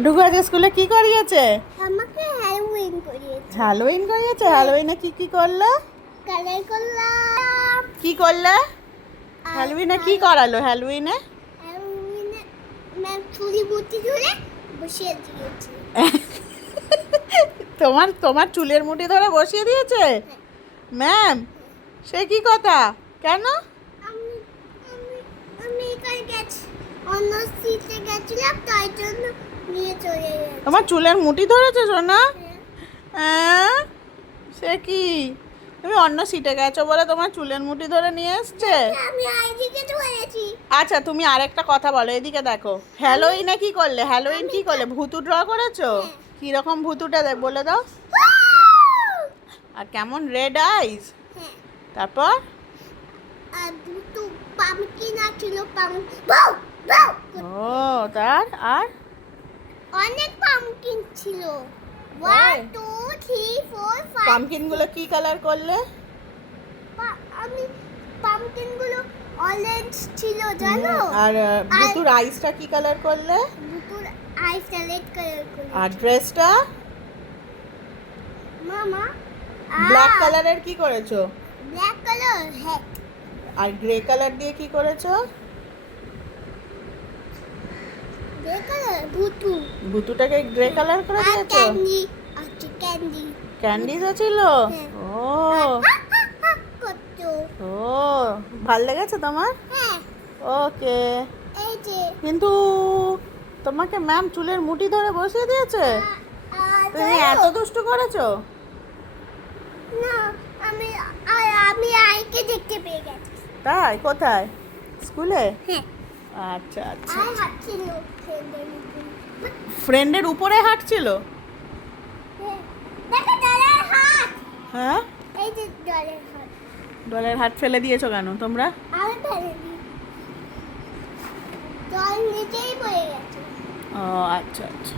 ডুগু আজ স্কুলে কি করিয়েছে? আমাকে হ্যালোউইন করিয়েছে। হ্যালোউইন করিয়েছে? হ্যালোউইনে কি কি করলে? কালার করলাম। কি করলে? হ্যালোউইনে কি করালো? হ্যালোউইনে হ্যালোউইনে ম্যাম চুরি বুটি ধরে বসিয়ে দিয়েছে। তোমার তোমার চুলের মুঠি ধরে বসিয়ে দিয়েছে ম্যাম? সে কি কথা? কেন? আমি আমি আমি এখানে গেছি, অন্য সিটে গেছিলাম, তাই জন্য নিয়ে চলে গেছে। তোমার চুলের মুঠি ধরেছে সোনা? হ্যাঁ, সে কি? তুমি অন্য সিটে গেছো বলে তোমার চুলের মুঠি ধরে নিয়ে এসছে? আমি আইডিকে ধরেছি। আচ্ছা, তুমি আরেকটা কথা বলো, এদিকে দেখো। হ্যালোইনে কি করলে? হ্যালোইন কি করলে? ভুতু ড্র করেছো? কি রকম ভুতুটা বলে দাও। আর কেমন রেড আইজ? হ্যাঁ, তারপর আর দুটো পামকিন ছিল, বাউ বাউ ও তার আর অনেক পামকিন ছিল। তাই? 1 2 3 4 5। পামকিন গুলো কি কালার করলে? আমি পামকিন গুলো অরেঞ্জ ছিল, জানো? আর ভুতুর আইসটা কি কালার করলে? দুটোর আইস রেড কালার করে। আর ড্রেসটা মামা ব্ল্যাক কালারের কি করেছো? ব্ল্যাক কালার, হ্যাঁ। আর গ্রে কালার দিয়ে কি করেছো? গ্রে কালার ভুতু। ভুতুটাকে গ্রে কালার করে আর দিয়েছো? ক্যান্ডি আছে, ক্যান্ডি ক্যান্ডিজও ছিল? হ্যাঁ। ও কত। ও, ভাল লেগেছে তোমার? হ্যাঁ, ওকে। এই যে কিন্তু তোমাকে ম্যাম চুলের মুঠি ধরে বসিয়ে দিয়েছে? তুমি এত দুষ্টু করেছো? না, আমি আমি আইকে দেখতে পেয়ে গেছি। তাই? কোথায়? স্কুলে? হ্যাঁ, আচ্ছা আচ্ছা। আই হাঁটছিল ফ্রেন্ডের উপরে। ফ্রেন্ডের উপরে হাঁটছিল? হ্যাঁ, দেখো ডলের হাত। হ্যাঁ, এই যে ডলের হাত। ডলের হাত ফেলে দিয়েছো কেন তোমরা? আমি ফেলিনি, জল নিচেই পড়ে গেছে। ও আচ্ছা আচ্ছা।